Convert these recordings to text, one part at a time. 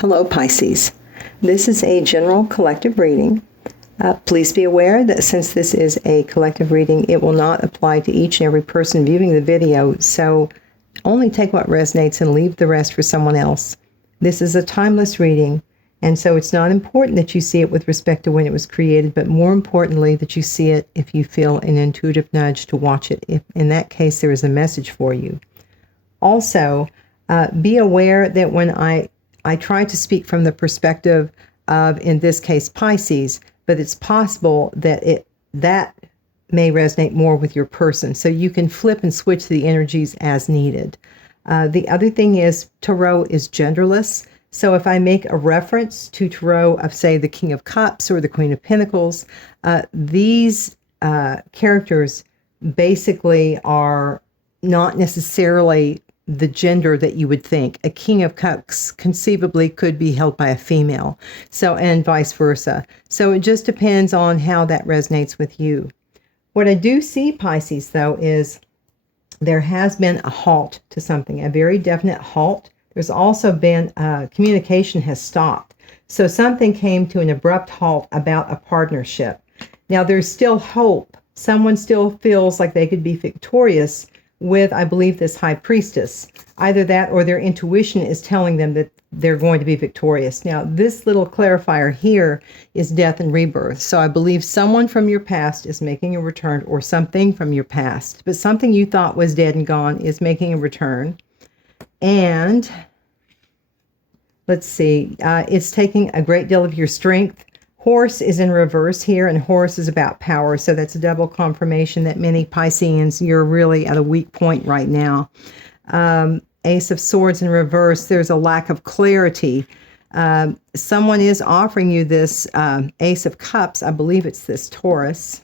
Hello, Pisces. This is a general collective reading. Please be aware that since this is a collective reading, it will not apply to each and every person viewing the video, so only take what resonates and leave the rest for someone else. This is a timeless reading, and so it's not important that you see it with respect to when it was created, but more importantly that you see it if you feel an intuitive nudge to watch it. If in that case there is a message for you. Also, be aware that when I try to speak from the perspective of, in this case, Pisces, but it's possible that that may resonate more with your person. So you can flip and switch the energies as needed. The other thing is Tarot is genderless. So if I make a reference to Tarot of, say, the King of Cups or the Queen of Pentacles, these characters basically are not necessarily the gender that you would think. A King of Cups conceivably could be held by a female, so, and vice versa. So it just depends on how that resonates with you. What I do see, Pisces, though, is there has been a halt to something, a very definite halt. There's also been communication has stopped. So something came to an abrupt halt about a partnership. Now there's still hope. Someone still feels like they could be victorious with, I believe, this High Priestess. Either that or their intuition is telling them that they're going to be victorious. Now, this little clarifier here is death and rebirth. So I believe someone from your past is making a return, or something from your past. But something you thought was dead and gone is making a return. And let's see, it's taking a great deal of your strength. Horse is in reverse here, and horse is about power. So that's a double confirmation that many Pisceans, you're really at a weak point right now. Ace of Swords in reverse, there's a lack of clarity. Someone is offering you this Ace of Cups. I believe it's this Taurus.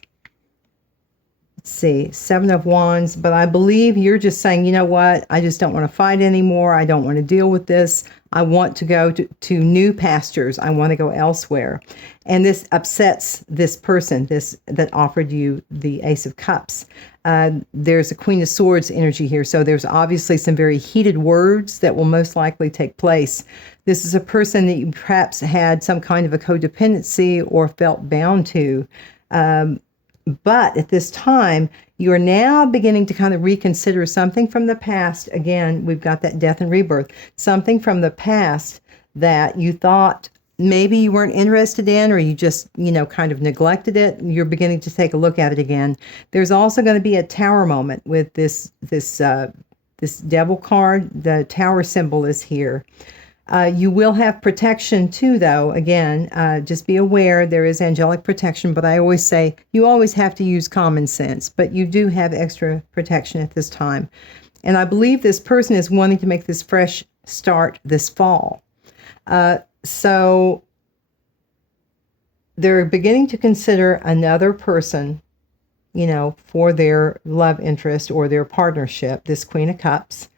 Let's see, Seven of Wands. But I believe you're just saying, you know what? I just don't want to fight anymore. I don't want to deal with this. I want to go to new pastures. I want to go elsewhere. And this upsets this person, that offered you the Ace of Cups. There's a Queen of Swords energy here. So there's obviously some very heated words that will most likely take place. This is a person that you perhaps had some kind of a codependency or felt bound to. But at this time, you are now beginning to kind of reconsider something from the past. Again, we've got that death and rebirth. Something from the past that you thought maybe you weren't interested in, or you just, kind of neglected it. You're beginning to take a look at it again. There's also going to be a tower moment with this devil card. The tower symbol is here. You will have protection too, though. Again, just be aware there is angelic protection, but I always say you always have to use common sense, but you do have extra protection at this time. And I believe this person is wanting to make this fresh start this fall. So they're beginning to consider another person, for their love interest or their partnership, this Queen of Cups.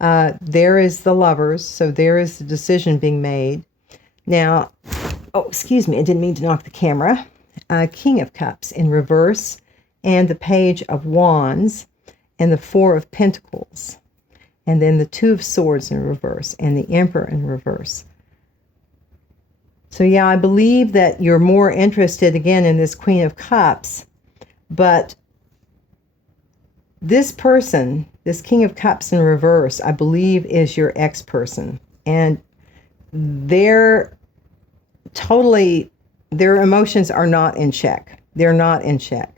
There is the Lovers, so there is the decision being made. Now, excuse me, I didn't mean to knock the camera. King of Cups in reverse, and the Page of Wands, and the Four of Pentacles, and then the Two of Swords in reverse, and the Emperor in reverse. So yeah, I believe that you're more interested, again, in this Queen of Cups, but this person, this King of Cups in reverse, I believe is your ex-person. And their emotions are not in check. They're not in check.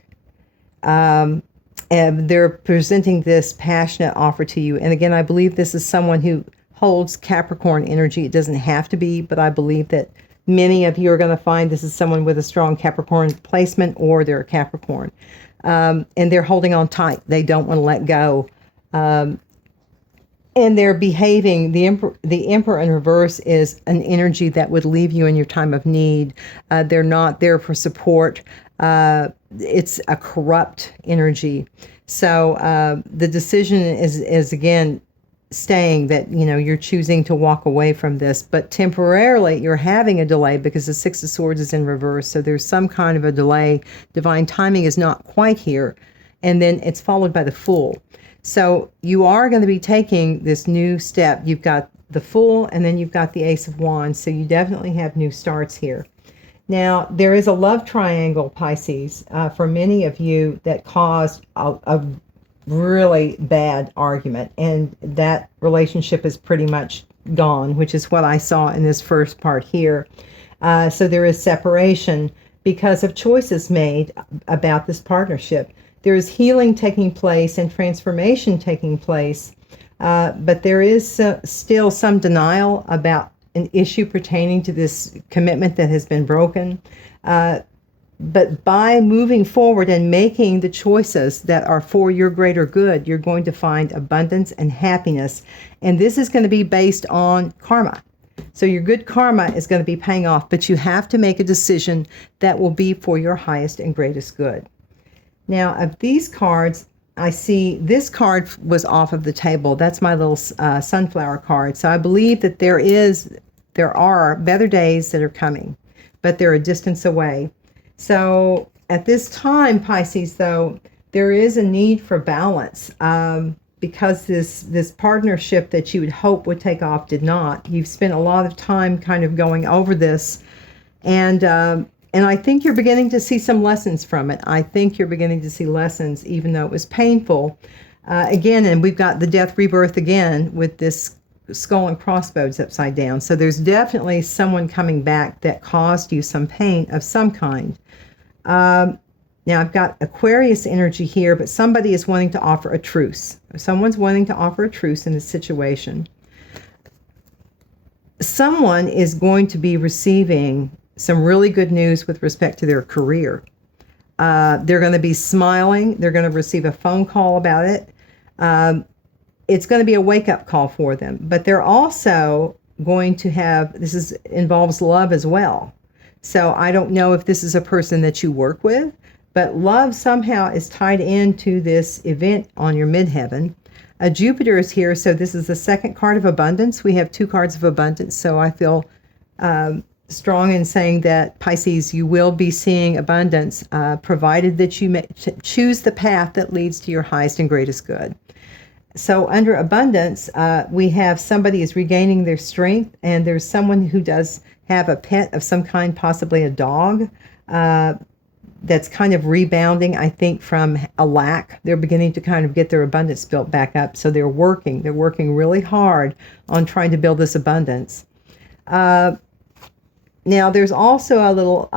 And they're presenting this passionate offer to you. And again, I believe this is someone who holds Capricorn energy. It doesn't have to be, but I believe that many of you are going to find this is someone with a strong Capricorn placement, or they're a Capricorn. And they're holding on tight. They don't want to let go. And they're behaving. The Emperor in reverse is an energy that would leave you in your time of need. They're not there for support. It's a corrupt energy. So the decision is again staying, that you're choosing to walk away from this, but temporarily you're having a delay because the Six of Swords is in reverse. So there's some kind of a delay. Divine timing is not quite here, and then it's followed by the Fool. So you are going to be taking this new step. You've got the Fool, and then you've got the Ace of Wands. So you definitely have new starts here. Now, there is a love triangle, Pisces, for many of you that caused a really bad argument. And that relationship is pretty much gone, which is what I saw in this first part here. So there is separation because of choices made about this partnership. There is healing taking place and transformation taking place, but there is still some denial about an issue pertaining to this commitment that has been broken. But by moving forward and making the choices that are for your greater good, you're going to find abundance and happiness. And this is going to be based on karma. So your good karma is going to be paying off, but you have to make a decision that will be for your highest and greatest good. Now, of these cards, I see this card was off of the table. That's my little sunflower card. So I believe that there are better days that are coming, but they're a distance away. So at this time, Pisces, though, there is a need for balance because this partnership that you would hope would take off did not. You've spent a lot of time kind of going over this, and I think you're beginning to see some lessons from it. I think you're beginning to see lessons, even though it was painful. Again, and we've got the death rebirth again with this skull and crossbones upside down. So there's definitely someone coming back that caused you some pain of some kind. Now I've got Aquarius energy here, but somebody is wanting to offer a truce. Someone's wanting to offer a truce in this situation. Someone is going to be receiving some really good news with respect to their career. They're going to be smiling. They're going to receive a phone call about it. It's going to be a wake-up call for them, but they're also going to have, involves love as well. So I don't know if this is a person that you work with, but love somehow is tied into this event on your midheaven. Jupiter is here, so this is the second card of abundance. We have 2 cards of abundance, so I feel strong in saying that, Pisces, you will be seeing abundance, provided that you choose the path that leads to your highest and greatest good. So under abundance, we have somebody is regaining their strength, and there's someone who does have a pet of some kind, possibly a dog, that's kind of rebounding, I think, from a lack. They're beginning to kind of get their abundance built back up. So they're working really hard on trying to build this abundance. Now, there's also a little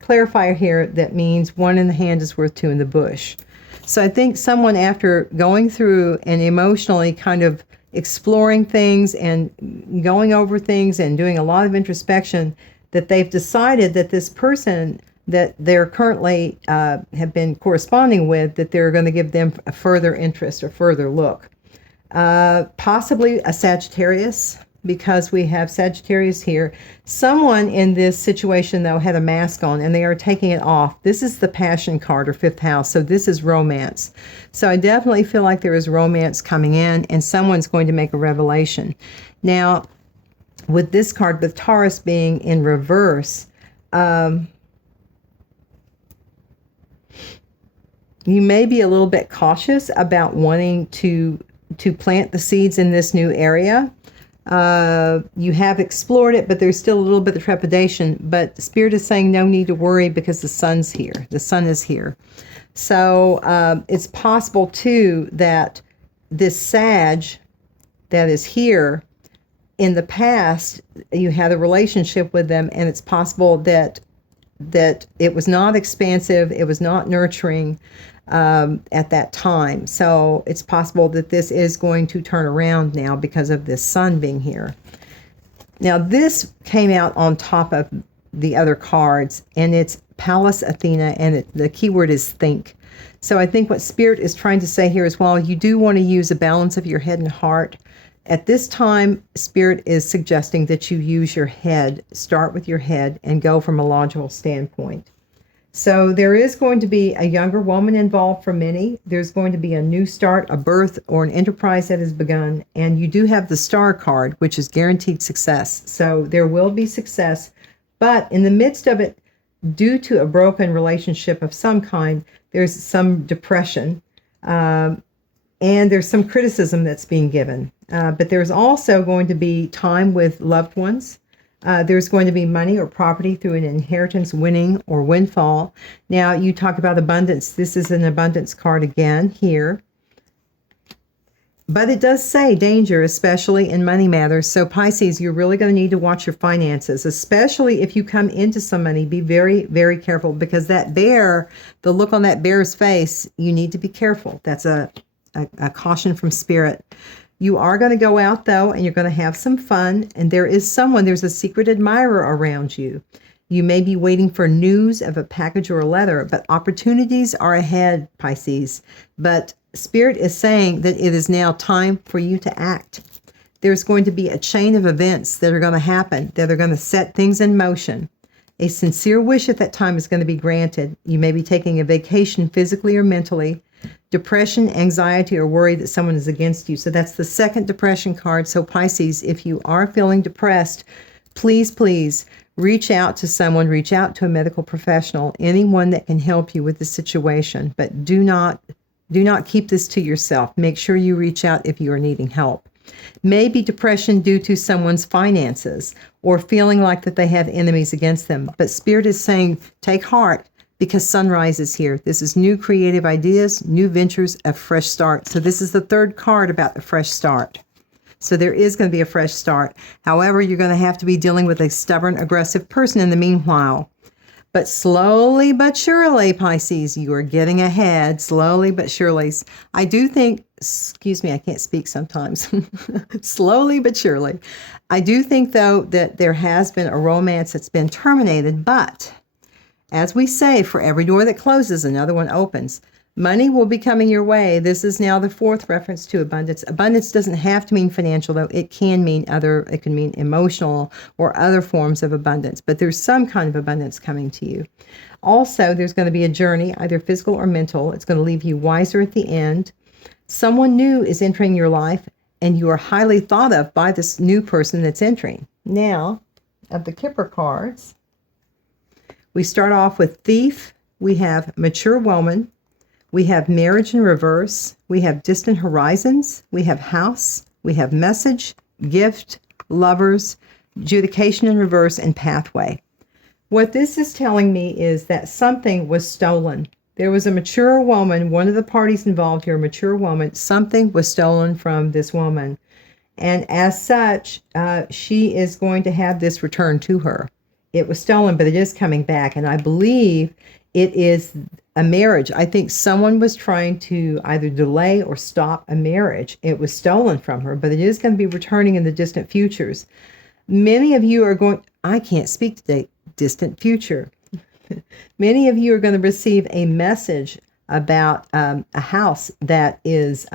clarifier here that means 1 in the hand is worth 2 in the bush. So I think someone, after going through and emotionally kind of exploring things and going over things and doing a lot of introspection, that they've decided that this person that they're currently have been corresponding with, that they're going to give them a further interest or further look. Possibly a Sagittarius, because we have Sagittarius here. Someone in this situation, though, had a mask on and they are taking it off. This is the Passion card, or 5th house, so this is romance. So I definitely feel like there is romance coming in and someone's going to make a revelation. Now, with this card, with Taurus being in reverse, you may be a little bit cautious about wanting to plant the seeds in this new area. You have explored it, but there's still a little bit of trepidation. But Spirit is saying no need to worry because the sun's here. The sun is here. So it's possible, too, that this Sag that is here, in the past, you had a relationship with them, and it's possible that it was not expansive, it was not nurturing at that time. So it's possible that this is going to turn around now because of this sun being here. Now this came out on top of the other cards, and it's Pallas Athena, and the keyword is think. So I think what Spirit is trying to say here is, while you do want to use a balance of your head and heart, at this time, Spirit is suggesting that you use your head, start with your head, and go from a logical standpoint. So there is going to be a younger woman involved for many. There's going to be a new start, a birth, or an enterprise that has begun. And you do have the Star card, which is guaranteed success. So there will be success. But in the midst of it, due to a broken relationship of some kind, there's some depression. And there's some criticism that's being given. But there's also going to be time with loved ones. There's going to be money or property through an inheritance, winning, or windfall. Now, you talk about abundance. This is an abundance card again here. But it does say danger, especially in money matters. So Pisces, you're really going to need to watch your finances, especially if you come into some money. Be very, very careful, because that bear, the look on that bear's face, you need to be careful. That's a caution from spirit. You are going to go out, though, and you're going to have some fun. And there's a secret admirer around you. You may be waiting for news of a package or a letter, but opportunities are ahead, Pisces. But Spirit is saying that it is now time for you to act. There's going to be a chain of events that are going to happen, that are going to set things in motion. A sincere wish at that time is going to be granted. You may be taking a vacation physically or mentally. Depression, anxiety, or worry that someone is against you. So that's the second depression card. So Pisces, if you are feeling depressed, please, please reach out to someone, reach out to a medical professional, anyone that can help you with the situation. But do not keep this to yourself. Make sure you reach out if you are needing help. Maybe depression due to someone's finances or feeling like that they have enemies against them. But Spirit is saying, take heart, because sunrise is here. This is new creative ideas, new ventures, a fresh start. So this is the third card about the fresh start. So there is going to be a fresh start. However, you're going to have to be dealing with a stubborn, aggressive person in the meanwhile. But slowly but surely, Pisces, you are getting ahead, slowly but surely. I do think, excuse me, I can't speak sometimes. Slowly but surely. I do think, though, that there has been a romance that's been terminated, but as we say, for every door that closes, another one opens. Money will be coming your way. This is now the fourth reference to abundance. Abundance doesn't have to mean financial, though. It can mean it can mean emotional or other forms of abundance. But there's some kind of abundance coming to you. Also, there's going to be a journey, either physical or mental. It's going to leave you wiser at the end. Someone new is entering your life, and you are highly thought of by this new person that's entering. Now, of the Kipper cards, we start off with Thief. We have Mature Woman. We have Marriage in Reverse. We have Distant Horizons. We have House. We have Message, Gift, Lovers, Adjudication in Reverse, and Pathway. What this is telling me is that something was stolen. There was a mature woman, one of the parties involved here, a mature woman. Something was stolen from this woman. And as such, she is going to have this returned to her. It was stolen, but it is coming back. And I believe it is a marriage. I think someone was trying to either delay or stop a marriage. It was stolen from her, but it is going to be returning in the distant futures. Many of you are going, I can't speak today, distant future. Many of you are going to receive a message about a house that is,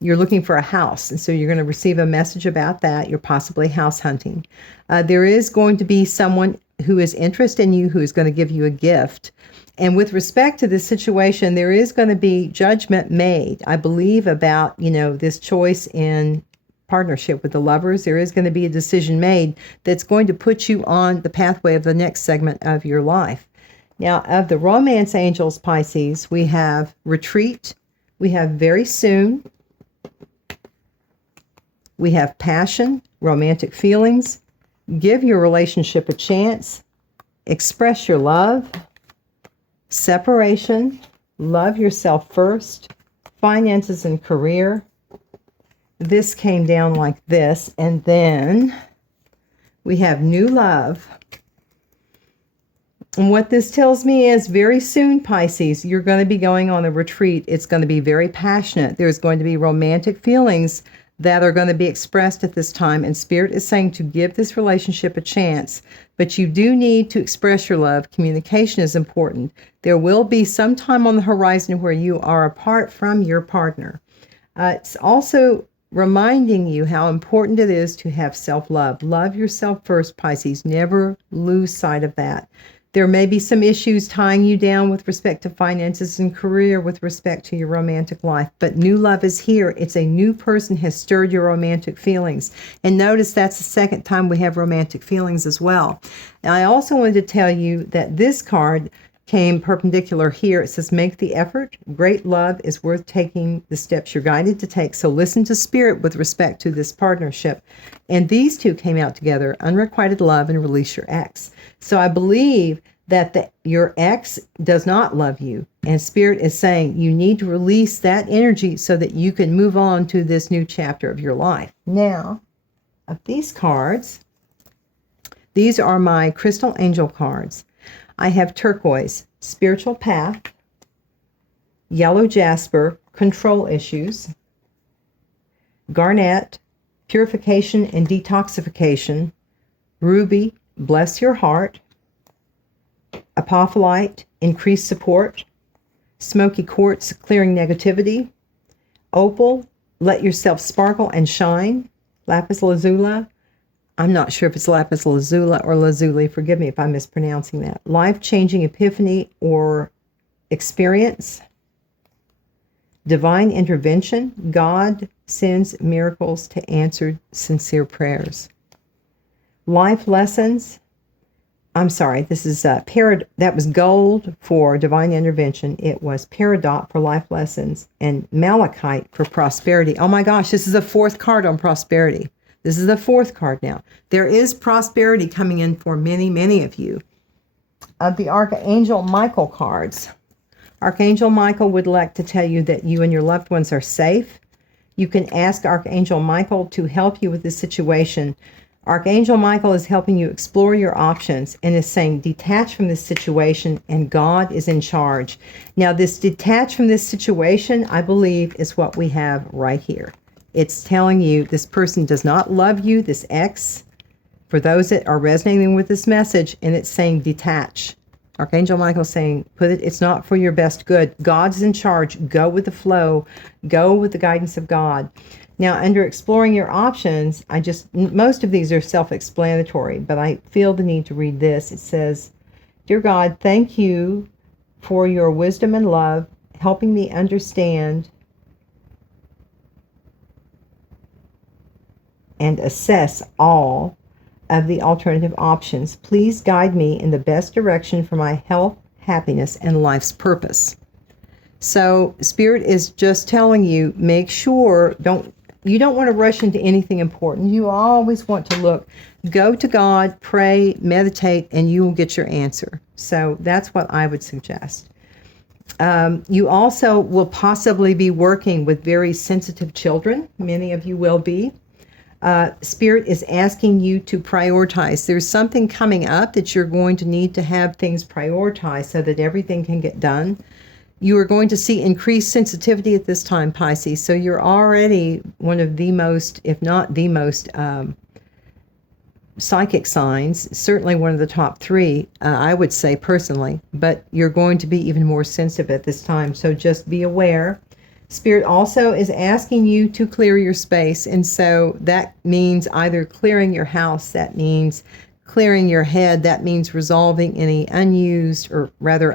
you're looking for a house. And so you're going to receive a message about that. You're possibly house hunting. There is going to be someone who is interested in you, who is going to give you a gift. And with respect to this situation, there is going to be judgment made, I believe, about, this choice in partnership with the lovers. There is going to be a decision made that's going to put you on the pathway of the next segment of your life. Now, of the romance angels, Pisces, we have Retreat, we have Very Soon, we have Passion, Romantic Feelings, Give Your Relationship a Chance, Express Your Love, Separation, Love Yourself First, Finances and Career. This came down like this, and then we have New Love. And what this tells me is very soon, Pisces, you're going to be going on a retreat. It's going to be very passionate. There's going to be romantic feelings that are going to be expressed at this time. And Spirit is saying to give this relationship a chance. But you do need to express your love. Communication is important. There will be some time on the horizon where you are apart from your partner. It's also reminding you how important it is to have self-love. Love yourself first, Pisces. Never lose sight of that. There may be some issues tying you down with respect to finances and career, with respect to your romantic life. But new love is here. It's a new person has stirred your romantic feelings. And notice that's the second time we have romantic feelings as well. And I also wanted to tell you that this card came perpendicular here. It says, make the effort. Great love is worth taking the steps you're guided to take. So listen to Spirit with respect to this partnership. And these two came out together, unrequited love and release your ex. So I believe that your ex does not love you. And Spirit is saying you need to release that energy so that you can move on to this new chapter of your life. Now, of these cards, these are my crystal angel cards. I have turquoise, spiritual path, yellow jasper, control issues, garnet, purification and detoxification, ruby, bless your heart, apophyllite, increased support, smoky quartz, clearing negativity, opal, let yourself sparkle and shine, lapis lazuli, I'm not sure if it's lapis lazuli or lazuli. Forgive me if I'm mispronouncing that. Life-changing epiphany or experience. Divine intervention. God sends miracles to answer sincere prayers. Life lessons. I'm sorry, this is that was gold for divine intervention. It was peridot for life lessons and malachite for prosperity. Oh my gosh, this is the fourth card on prosperity. This is the fourth card now. There is prosperity coming in for many, many of you. Of the Archangel Michael cards, Archangel Michael would like to tell you that you and your loved ones are safe. You can ask Archangel Michael to help you with this situation. Archangel Michael is helping you explore your options and is saying detach from this situation and God is in charge. Now, this detach from this situation, I believe, is what we have right here. It's telling you this person does not love you, this ex, for those that are resonating with this message, and it's saying detach. Archangel Michael is saying, it's not for your best good. God's in charge. Go with the flow. Go with the guidance of God. Now, under exploring your options, most of these are self-explanatory, but I feel the need to read this. It says, Dear God, thank you for your wisdom and love, helping me understand and assess all of the alternative options. Please guide me in the best direction for my health, happiness, and life's purpose. So Spirit is just telling you, make sure, you don't want to rush into anything important. You always want to go to God, pray, meditate, and you will get your answer. So that's what I would suggest. You also will possibly be working with very sensitive children. Many of you will be. Spirit is asking you to prioritize. There's something coming up that you're going to need to have things prioritized so that everything can get done. You are going to see increased sensitivity at this time, Pisces. So you're already one of the most, if not the most, psychic signs, certainly one of the top three, I would say personally, but you're going to be even more sensitive at this time. So just be aware. Spirit also is asking you to clear your space. And so that means either clearing your house, that means clearing your head, that means resolving any unused or rather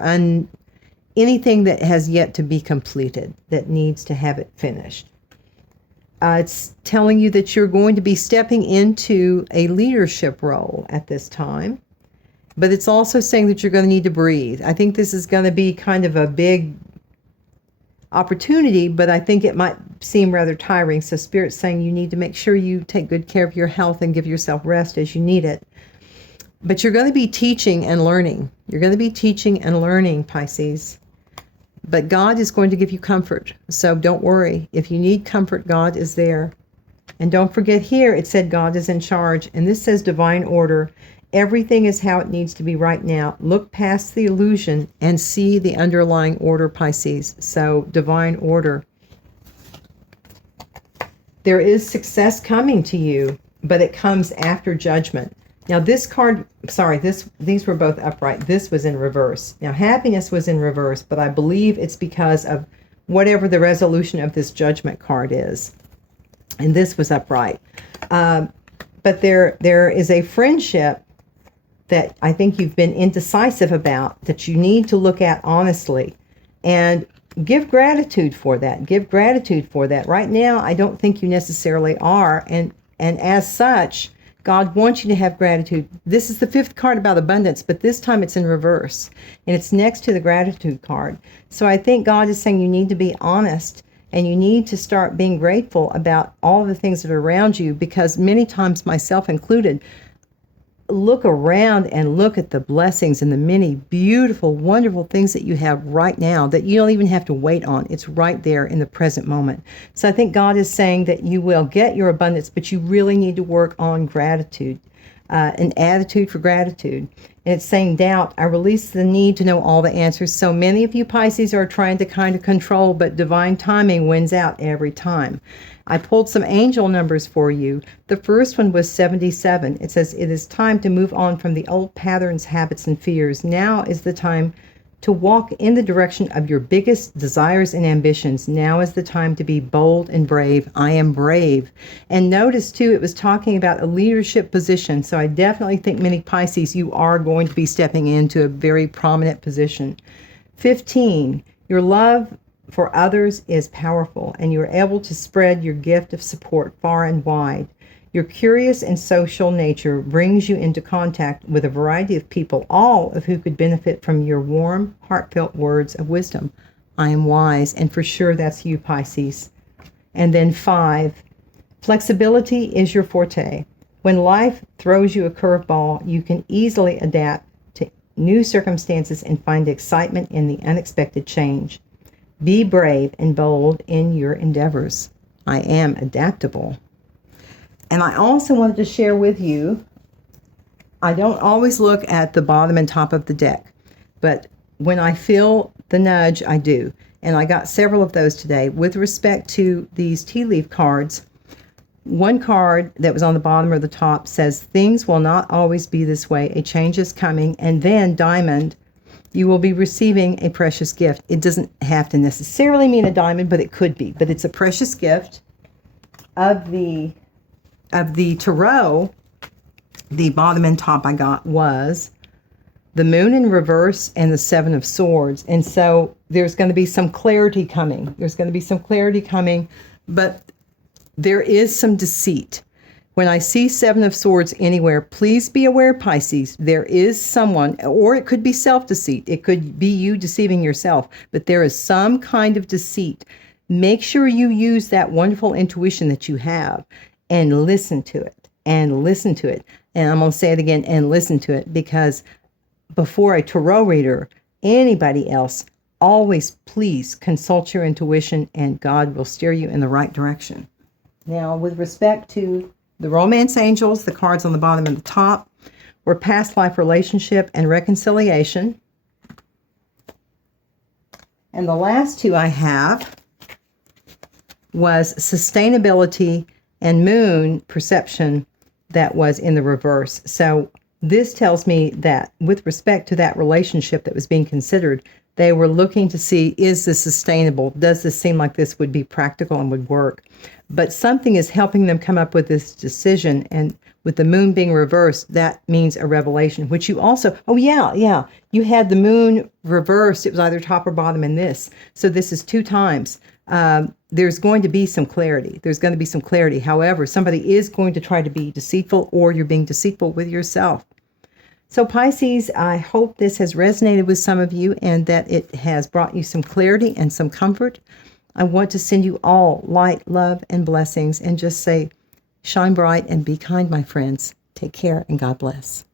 anything that has yet to be completed that needs to have it finished. It's telling you that you're going to be stepping into a leadership role at this time, but it's also saying that you're going to need to breathe. I think this is going to be kind of a big opportunity, but I think it might seem rather tiring. So Spirit's saying you need to make sure you take good care of your health and give yourself rest as you need it. But you're going to be teaching and learning. You're going to be teaching and learning, Pisces. But God is going to give you comfort. So don't worry. If you need comfort, God is there. And don't forget here, it said God is in charge. And this says divine order. Everything is how it needs to be right now. Look past the illusion and see the underlying order, Pisces. So divine order. There is success coming to you, but it comes after judgment. Now this card, these were both upright. This was in reverse. Now happiness was in reverse, but I believe it's because of whatever the resolution of this judgment card is. And this was upright. But there is a friendship that I think you've been indecisive about that you need to look at honestly and give gratitude for that. Give gratitude for that. Right now, I don't think you necessarily are. And as such, God wants you to have gratitude. This is the fifth card about abundance, but this time it's in reverse, and it's next to the gratitude card. So I think God is saying you need to be honest, and you need to start being grateful about all the things that are around you, because many times, myself included, look around and look at the blessings and the many beautiful, wonderful things that you have right now that you don't even have to wait on. It's right there in the present moment. So I think God is saying that you will get your abundance, but you really need to work on gratitude, an attitude for gratitude. And it's saying doubt. I release the need to know all the answers. So many of you Pisces are trying to kind of control, but divine timing wins out every time. I pulled some angel numbers for you. The first one was 77. It says, it is time to move on from the old patterns, habits, and fears. Now is the time to walk in the direction of your biggest desires and ambitions. Now is the time to be bold and brave. I am brave. And notice, too, it was talking about a leadership position. So I definitely think many Pisces, you are going to be stepping into a very prominent position. 15, your love for others is powerful, and you're able to spread your gift of support far and wide. Your curious and social nature brings you into contact with a variety of people, all of who could benefit from your warm, heartfelt words of wisdom. I am wise, and for sure that's you, Pisces. And then 5, flexibility is your forte. When life throws you a curveball, you can easily adapt to new circumstances and find excitement in the unexpected change. Be brave and bold in your endeavors. I am adaptable. And I also wanted to share with you, I don't always look at the bottom and top of the deck, but when I feel the nudge, I do. And I got several of those today. With respect to these tea leaf cards, one card that was on the bottom or the top says, things will not always be this way. A change is coming. And then diamond, you will be receiving a precious gift. It doesn't have to necessarily mean a diamond, but it could be. But it's a precious gift. Of the tarot, the bottom and top I got was the moon in reverse and the 7 of swords. And so there's going to be some clarity coming. But there is some deceit. When I see 7 of swords anywhere, please be aware, Pisces, there is someone, or it could be self-deceit. It could be you deceiving yourself, but there is some kind of deceit. Make sure you use that wonderful intuition that you have and listen to it, and listen to it. And I'm going to say it again, and listen to it, because before a tarot reader, anybody else, always please consult your intuition, and God will steer you in the right direction. Now, with respect to the romance angels, the cards on the bottom and the top, were past life relationship and reconciliation. And the last two I have was sustainability and moon perception, that was in the reverse. So this tells me that with respect to that relationship that was being considered, they were looking to see, is this sustainable? Does this seem like this would be practical and would work? But something is helping them come up with this decision. And with the moon being reversed, that means a revelation, which you also, you had the moon reversed. It was either top or bottom in this. So this is 2 times. There's going to be some clarity. However, somebody is going to try to be deceitful, or you're being deceitful with yourself. So Pisces, I hope this has resonated with some of you and that it has brought you some clarity and some comfort. I want to send you all light, love, and blessings, and just say, shine bright and be kind, my friends. Take care and God bless.